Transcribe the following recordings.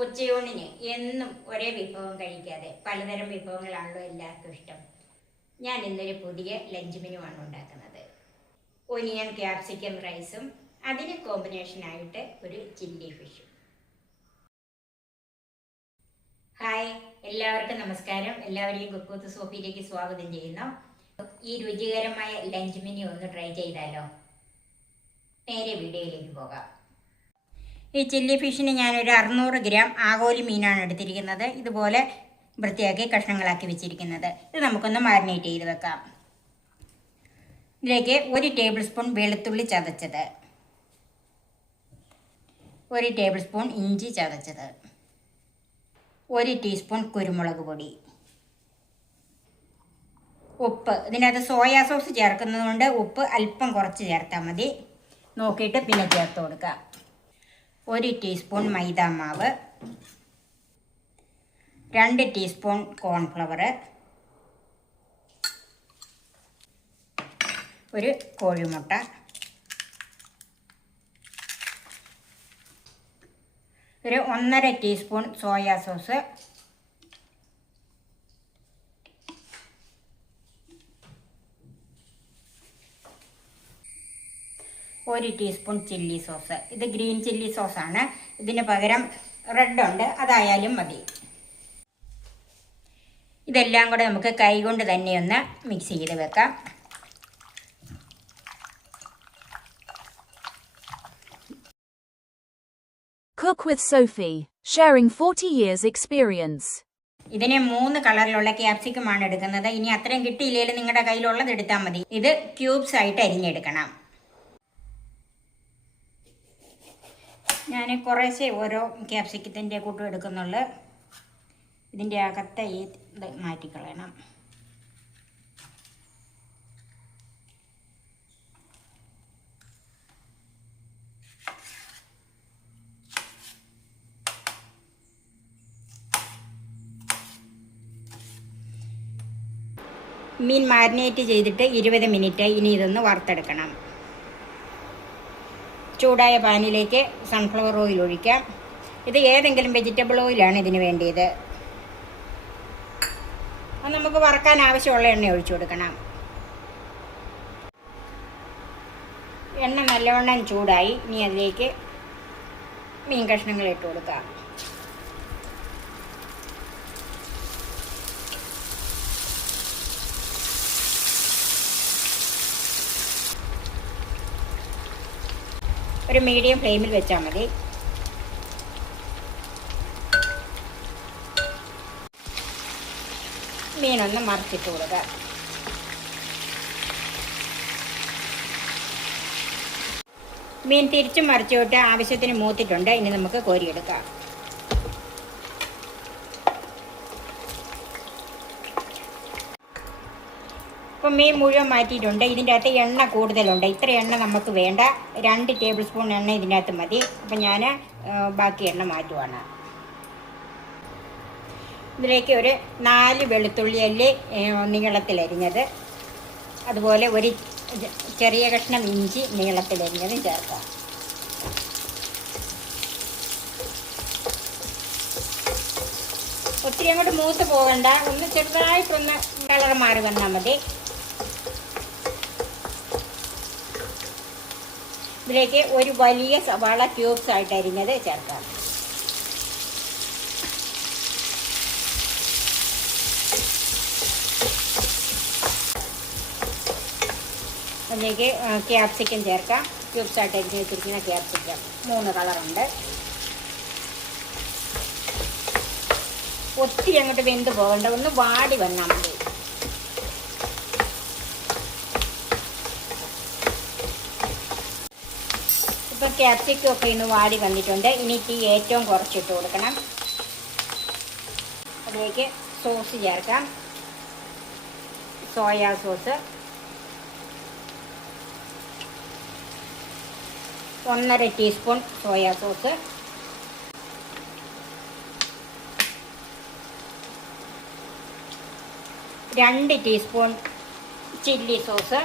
ഉച്ചയൂണിന് എന്നും ഒരേ വിഭവം കഴിക്കാതെ പലതരം വിഭവങ്ങളാണല്ലോ എല്ലാവർക്കും ഇഷ്ടം. ഞാൻ ഇന്നൊരു പുതിയ ലഞ്ച് മെനു ആണ് ഉണ്ടാക്കുന്നത്. ഒനിയൻ ക്യാപ്സിക്കം റൈസും അതിന് കോമ്പിനേഷനായിട്ട് ഒരു ചില്ലി ഫിഷും. ഹായ്, എല്ലാവർക്കും നമസ്കാരം. എല്ലാവരെയും കുക്ക് വിത്ത് സോഫിയിലേക്ക് സ്വാഗതം ചെയ്യുന്നു. ഈ രുചികരമായ ലഞ്ച് മെനു ഒന്ന് ട്രൈ ചെയ്താലോ? നേരെ വീഡിയോയിലേക്ക് പോകാം. ഈ ചില്ലി ഫിഷിന് ഞാനൊരു 600 ഗ്രാം ആഗോലി മീനാണ് എടുത്തിരിക്കുന്നത്. ഇതുപോലെ വൃത്തിയാക്കി കഷ്ണങ്ങളാക്കി വെച്ചിരിക്കുന്നത്. ഇത് നമുക്കൊന്ന് മാരിനേറ്റ് ചെയ്ത് വെക്കാം. ഇതിലേക്ക് 1 ടേബിൾ സ്പൂൺ വെളുത്തുള്ളി ചതച്ചത്, 1 ടേബിൾ സ്പൂൺ ഇഞ്ചി ചതച്ചത്, 1 ടീസ്പൂൺ കുരുമുളക് പൊടി, ഉപ്പ്. ഇതിനകത്ത് സോയാ സോസ് ചേർക്കുന്നതുകൊണ്ട് ഉപ്പ് അല്പം കുറച്ച് ചേർത്താൽ മതി. നോക്കിയിട്ട് പിന്നെ ചേർത്ത് കൊടുക്കാം. 1 ടീസ്പൂൺ മൈദാമാവ്, 2 ടീസ്പൂൺ കോൺഫ്ലവർ, ഒരു കോഴിമുട്ട, ഒരു 1.5 ടീസ്പൂൺ സോയാ സോസ്, ഒരു ടീസ്പൂൺ ചില്ലി സോസ്. ഇത് ഗ്രീൻ ചില്ലി സോസാണ്. ഇതിന് പകരം റെഡ് ഉണ്ട്, അതായാലും മതി. ഇതെല്ലാം കൂടെ നമുക്ക് കൈകൊണ്ട് തന്നെ ഒന്ന് മിക്സ് ചെയ്ത് വെക്കാം. Cook with Sophie, sharing 40 years experience. ഇതിന് 3 കളറിലുള്ള ക്യാപ്സിക്കമാണ് എടുക്കുന്നത്. ഇനി അത്രയും കിട്ടിയില്ലെങ്കിൽ നിങ്ങളുടെ കയ്യിലുള്ളത് എടുത്താൽ മതി. ഇത് ക്യൂബ്സ് ആയിട്ട് അരിഞ്ഞെടുക്കണം. ഞാൻ കുറേശ്ശെ ഓരോ ക്യാപ്സിക്കത്തിൻ്റെ കൂട്ടും എടുക്കുന്നുള്ളു. ഇതിൻ്റെ അകത്തെ ഈ ഇത് മാറ്റിക്കളയണം. മീൻ മാരിനേറ്റ് ചെയ്തിട്ട് 20 മിനിറ്റ് ഇനി ഇതൊന്ന് വറുത്തെടുക്കണം. ചൂടായ പാനിലേക്ക് സൺഫ്ലവർ ഓയിൽ ഒഴിക്കാം. ഇത് ഏതെങ്കിലും വെജിറ്റബിൾ ഓയിലാണ് ഇതിന് വേണ്ടിയത്. അത് നമുക്ക് വറക്കാൻ ആവശ്യമുള്ള എണ്ണ ഒഴിച്ചു കൊടുക്കണം. എണ്ണ നല്ലവണ്ണം ചൂടായി. ഇനി അതിലേക്ക് മീൻ കഷ്ണങ്ങൾ ഇട്ട് കൊടുക്കാം. ഒരു മീഡിയം ഫ്ലെയിമിൽ വെച്ചാൽ മതി. മീനൊന്ന് മറിച്ചിട്ട് കൊടുക്കുക. മീൻ തിരിച്ചും മറിച്ചിട്ട് ആവശ്യത്തിന് മൂത്തിട്ടുണ്ട്. ഇനി നമുക്ക് കോരിയെടുക്കാം. ഇപ്പം മീൻ മുഴുവൻ മാറ്റിയിട്ടുണ്ട്. ഇതിൻ്റെ അകത്ത് എണ്ണ കൂടുതലുണ്ട്. ഇത്ര എണ്ണ നമുക്ക് വേണ്ട. 2 ടേബിൾ സ്പൂൺ എണ്ണ ഇതിൻ്റെ അകത്ത് മതി. അപ്പം ഞാൻ ബാക്കി എണ്ണ മാറ്റുവാണ്. ഇതിലേക്ക് ഒരു 4 വെളുത്തുള്ളി അല്ലി നീളത്തിലരിഞ്ഞത്, അതുപോലെ ഒരു ചെറിയ കഷ്ണം ഇഞ്ചി നീളത്തിലരിഞ്ഞതും ചേർക്കാം. ഒത്തിരി അങ്ങോട്ട് മൂത്ത് പോകണ്ട. ഒന്ന് ചെറുതായിട്ടൊന്ന് കളർ മാറി വന്നാൽ മതി. ഇതിലേക്ക് ഒരു വലിയ സവാള ക്യൂബ്സ് ആയിട്ട് അരിഞ്ഞത് ചേർക്കാം. അതിലേക്ക് ക്യാപ്സിക്കം ചേർക്കാം. ക്യൂബ്സ് ആയിട്ട് അരിഞ്ഞ് വെച്ചിരിക്കുന്ന ക്യാപ്സിക്കം 3 കളറുണ്ട്. ഒത്തിരി അങ്ങോട്ട് വെന്ത് പോകണ്ട. ഒന്ന് വാടി വന്നാൽ മതി. ഇപ്പം ക്യാപ്സിക്കം ഒക്കെ ഇന്ന് വാടി വന്നിട്ടുണ്ട്. ഇനി തീ ഏറ്റവും കുറച്ചിട്ട് കൊടുക്കണം. അതിലേക്ക് സോസ് ചേർക്കാം. Soya sauce 1.5 teaspoon soya sauce, 2 teaspoon chilli sauce,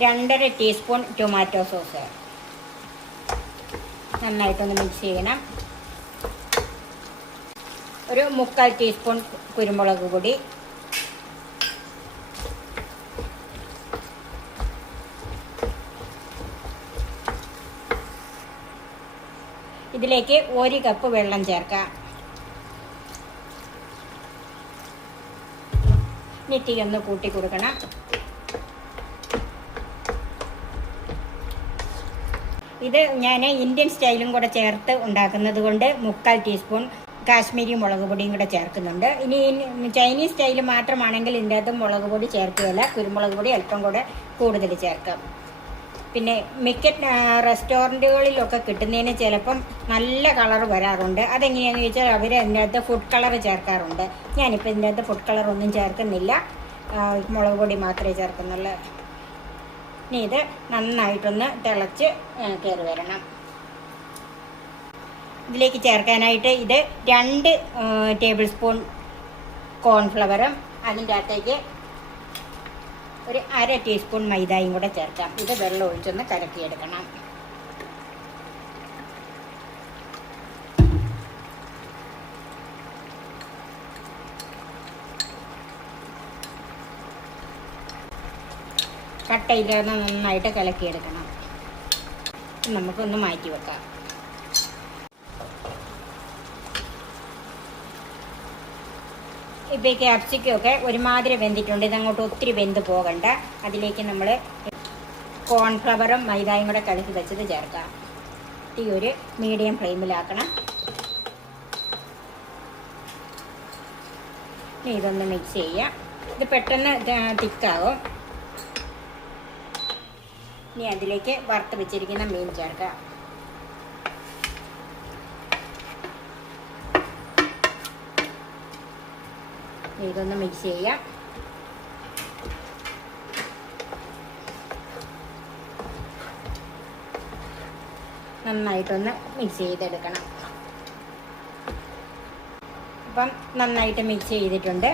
2.5 teaspoon tomato sauce. നന്നായിട്ടൊന്ന് മിക്സ് ചെയ്യണം. ഒരു 3/4 ടീസ്പൂൺ കുരുമുളക് പൊടി, ഇതിലേക്ക് 1 കപ്പ് വെള്ളം ചേർക്കാം. ഇനി ഒന്ന് കൂട്ടി കൊടുക്കണം. ഇത് ഞാൻ ഇന്ത്യൻ സ്റ്റൈലും കൂടെ ചേർത്ത് ഉണ്ടാക്കുന്നത് കൊണ്ട് 3/4 ടീസ്പൂൺ കാശ്മീരി മുളക് പൊടിയും കൂടെ ചേർക്കുന്നുണ്ട്. ഇനി ചൈനീസ് സ്റ്റൈൽ മാത്രമാണെങ്കിൽ ഇതിൻ്റെ അകത്ത് മുളക് പൊടി ചേർക്കുകയില്ല, കുരുമുളക് പൊടി അല്പം കൂടെ കൂടുതൽ ചേർക്കാം. പിന്നെ മിക്ക റെസ്റ്റോറൻറ്റുകളിലൊക്കെ കിട്ടുന്നതിന് ചിലപ്പം നല്ല കളർ വരാറുണ്ട്. അതെങ്ങനെയാണെന്ന് ചോദിച്ചാൽ അവർ അതിൻ്റെ അകത്ത് ഫുഡ് കളർ ചേർക്കാറുണ്ട്. ഞാനിപ്പോൾ ഇതിൻ്റെ അകത്ത് ഫുഡ് കളർ ഒന്നും ചേർക്കുന്നില്ല, മുളക് പൊടി മാത്രമേ ചേർക്കുന്നുള്ളൂ. ഇനി ഇത് നന്നായിട്ടൊന്ന് തിളച്ച് കയറി വരണം. ഇതിലേക്ക് ചേർക്കാനായിട്ട് ഇത് 2 ടേബിൾ സ്പൂൺ കോൺഫ്ലവറും അതിൻ്റെ അകത്തേക്ക് ഒരു 1/2 ടീസ്പൂൺ മൈദയും കൂടെ ചേർക്കാം. ഇത് വെള്ളം ഒഴിച്ചൊന്ന് കലക്കിയെടുക്കണം. കട്ടയില്ലാതെ നന്നായിട്ട് കലക്കിയെടുക്കണം. നമുക്കൊന്ന് മാറ്റി വെക്കാം. ഇപ്പോൾ ഈ ക്യാപ്സിക്കൊക്കെ ഒരുമാതിരി വെന്തിട്ടുണ്ട്. ഇതങ്ങോട്ട് ഒത്തിരി വെന്ത് പോകണ്ട. അതിലേക്ക് നമ്മൾ കോൺഫ്ലവറും മൈദയും കൂടെ കലക്കി വെച്ചത് ചേർക്കാം. തീ ഒരു മീഡിയം ഫ്ലെയിമിലാക്കണം. ഇനി ഇതൊന്ന് മിക്സ് ചെയ്യാം. ഇത് പെട്ടെന്ന് തിക്കാവും. ഇനി അതിലേക്ക് വറുത്ത് വെച്ചിരിക്കുന്ന മീൻ ചേർക്കാം. ഇതൊന്ന് മിക്സ് ചെയ്യാം. നന്നായിട്ടൊന്ന് മിക്സ് ചെയ്തെടുക്കണം. അപ്പം നന്നായിട്ട് മിക്സ് ചെയ്തിട്ടുണ്ട്.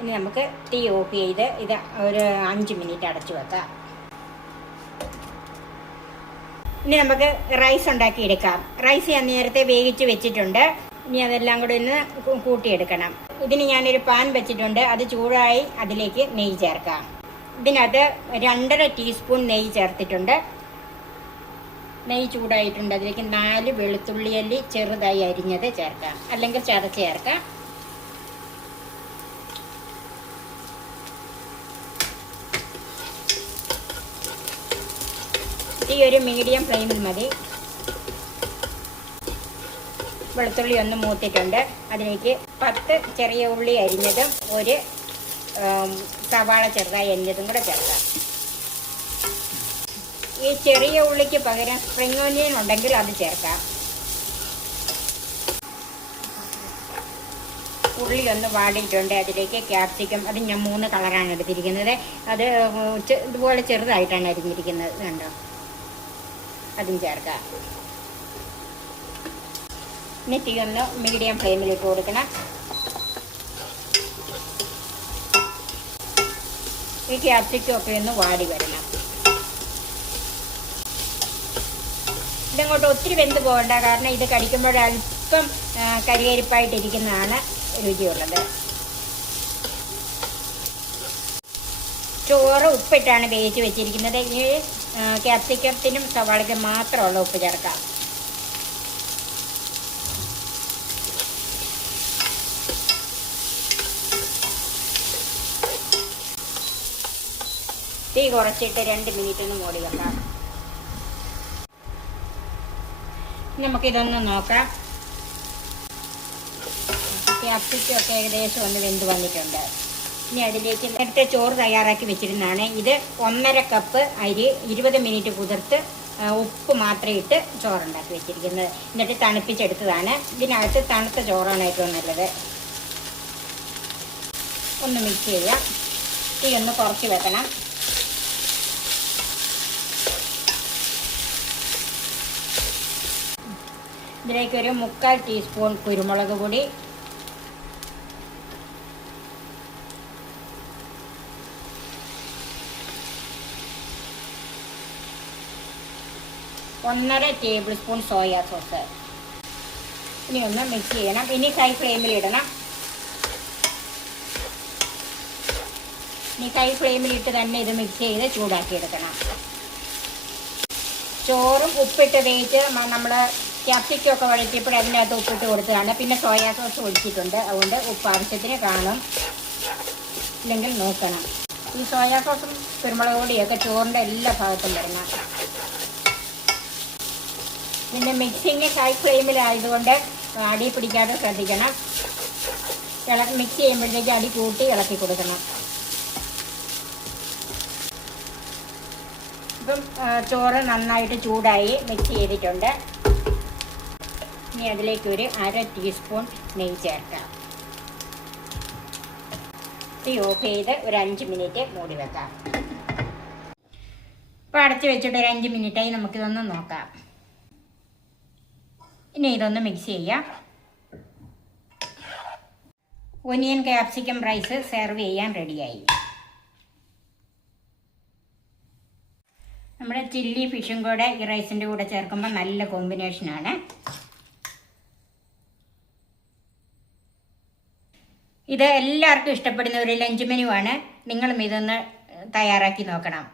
ഇനി നമുക്ക് തീ ഓഫ് ചെയ്ത് ഇത് ഒരു 5 മിനിറ്റ് അടച്ചു വെക്കാം. ഇനി നമുക്ക് റൈസ് ഉണ്ടാക്കിയെടുക്കാം. റൈസ് ഞാൻ നേരത്തെ വേവിച്ച് വെച്ചിട്ടുണ്ട്. ഇനി അതെല്ലാം കൂടെ ഒന്ന് കൂട്ടിയെടുക്കണം. ഇതിന് ഞാനൊരു പാൻ വെച്ചിട്ടുണ്ട്. അത് ചൂടായി അതിലേക്ക് നെയ്യ് ചേർക്കാം. ഇതിനകത്ത് 2.5 ടീസ്പൂൺ നെയ്യ് ചേർത്തിട്ടുണ്ട്. നെയ്യ് ചൂടായിട്ടുണ്ട്. അതിലേക്ക് 4 വെളുത്തുള്ളി അല്ലി ചെറുതായി അരിഞ്ഞത് ചേർക്കാം, അല്ലെങ്കിൽ ചതച്ച് ചേർക്കാം. ഈ ഒരു മീഡിയം ഫ്ലെയിമിൽ മതി. വെളുത്തുള്ളി ഒന്ന് മൂത്തിട്ടുണ്ട്. അതിലേക്ക് 10 ചെറിയ ഉള്ളി അരിഞ്ഞതും ഒരു സവാള ചെറുതായി അരിഞ്ഞതും കൂടെ ചേർക്കാം. ഈ ചെറിയ ഉള്ളിക്ക് പകരം സ്പ്രിംഗ് ഓനിയൻ ഉണ്ടെങ്കിൽ അത് ചേർക്കാം. ഉള്ളി ഒന്ന് വാടിയിട്ടുണ്ട്. അതിലേക്ക് ക്യാപ്സിക്കം, അത് ഞാൻ 3 കളറാണ് എടുത്തിരിക്കുന്നത്. അത് ഇതുപോലെ ചെറുതായിട്ടാണ് അരിഞ്ഞിരിക്കുന്നത്, കണ്ടോ? അതും ചേർക്കാം. ഇനി തീ ഒന്ന് മീഡിയം ഫ്ലെയിമിലിട്ട് കൊടുക്കണം. ഈ ക്യാപ്സിക്കം ഒക്കെ ഒന്ന് വാടി വരണം. ഇതങ്ങോട്ട് ഒത്തിരി വെന്ത് പോകണ്ട, കാരണം ഇത് കടിക്കുമ്പോൾ അല്പം കരികരിപ്പായിട്ടിരിക്കുന്നതാണ് രുചിയുള്ളത്. ചോറ് ഉപ്പിട്ടാണ് വേവിച്ച് വെച്ചിരിക്കുന്നത്. ഈ ക്യാപ്സിക്കത്തിനും സവാളയ്ക്കും മാത്രമുള്ള ഉപ്പ് ചേർക്കാം. തീ കുറച്ചിട്ട് 2 മിനിറ്റ് ഒന്ന് മൂടി വെക്കാം. നമുക്കിതൊന്ന് നോക്കാം. ക്യാപ്സിക്കൊക്കെ ഏകദേശം ഒന്ന് വെന്ത് വന്നിട്ടുണ്ട്. ഇനി അതിലേക്ക് നേരത്തെ ചോറ് തയ്യാറാക്കി വെച്ചിരുന്നതാണ്. ഇത് 1.5 കപ്പ് അരി 20 മിനിറ്റ് കുതിർത്ത് ഉപ്പ് മാത്രം ഇട്ട് ചോറുണ്ടാക്കി വെച്ചിരിക്കുന്നത്. എന്നിട്ട് തണുപ്പിച്ചെടുത്തതാണ്. ഇതിനകത്ത് തണുത്ത ചോറാണ് ഏറ്റവും നല്ലത്. ഒന്ന് മിക്സ് ചെയ്യാം. തീ ഒന്ന് കുറച്ച് വെക്കണം. ഇതിലേക്കൊരു 3/4 ടീസ്പൂൺ കുരുമുളക് പൊടി, 1.5 ടേബിൾ സ്പൂൺ സോയാ സോസ്. ഇനി ഒന്ന് മിക്സ് ചെയ്യണം. ഇനി ഹൈ ഫ്ലെയിമിലിടണം. ഇനി ഹൈ ഫ്ലെയിമിലിട്ട് തന്നെ ഇത് മിക്സ് ചെയ്ത് ചൂടാക്കിയെടുക്കണം. ചോറും ഉപ്പിട്ട് തേച്ച് നമ്മൾ ക്യാപ്സിക്കം ഒക്കെ വഴറ്റിയപ്പോൾ അതിനകത്ത് ഉപ്പിട്ട് കൊടുത്തതാണ്. പിന്നെ സോയാ സോസ് ഒഴിച്ചിട്ടുണ്ട്. അതുകൊണ്ട് ഉപ്പ് ആവശ്യത്തിന് കാണും, ഇല്ലെങ്കിൽ നോക്കണം. ഈ സോയാ സോസും കുരുമുളക് പൊടിയൊക്കെ ചോറിൻ്റെ എല്ലാ ഭാഗത്തും വരണം. പിന്നെ മിക്സിങ് ഹൈ ഫ്ലെയിമിലായതുകൊണ്ട് അടി പിടിക്കാതെ ശ്രദ്ധിക്കണം. മിക്സ് ചെയ്യുമ്പോഴത്തേക്ക് അടി കൂട്ടി ഇളക്കി കൊടുക്കണം. ഇപ്പം ചോറ് നന്നായിട്ട് ചൂടായി മിക്സ് ചെയ്തിട്ടുണ്ട്. ഇനി അതിലേക്ക് ഒരു 1/2 ടീസ്പൂൺ നെയ്യ് ചേർക്കാം. തീ ഓഫ് ചെയ്ത് ഒരു 5 മിനിറ്റ് മൂടി വെക്കാം. ഇപ്പോൾ അടച്ച് വെച്ചിട്ട് ഒരു 5 മിനിറ്റായി. നമുക്കിതൊന്ന് നോക്കാം. ഇനി ഇതൊന്ന് മിക്സ് ചെയ്യാം. ഒനിയൻ ക്യാപ്സിക്കം റൈസ് സെർവ് ചെയ്യാൻ റെഡിയായി. നമ്മുടെ ചില്ലി ഫിഷും കൂടെ ഈ റൈസിൻ്റെ കൂടെ ചേർക്കുമ്പോൾ നല്ല കോമ്പിനേഷനാണ്. ഇത് എല്ലാവർക്കും ഇഷ്ടപ്പെടുന്ന ഒരു ലഞ്ച് മെനു ആണ്. നിങ്ങളും ഇതൊന്ന് തയ്യാറാക്കി നോക്കണം.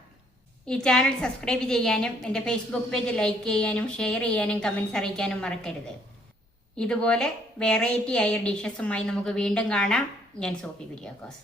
ഈ ചാനൽ സബ്സ്ക്രൈബ് ചെയ്യാനും എൻ്റെ ഫേസ്ബുക്ക് പേജ് ലൈക്ക് ചെയ്യാനും ഷെയർ ചെയ്യാനും കമൻറ്റ്സ് അറിയിക്കാനും മറക്കരുത്. ഇതുപോലെ വെറൈറ്റി ആയ ഡിഷസുമായി നമുക്ക് വീണ്ടും കാണാം. ഞാൻ സോഫി കുര്യാക്കോസ്.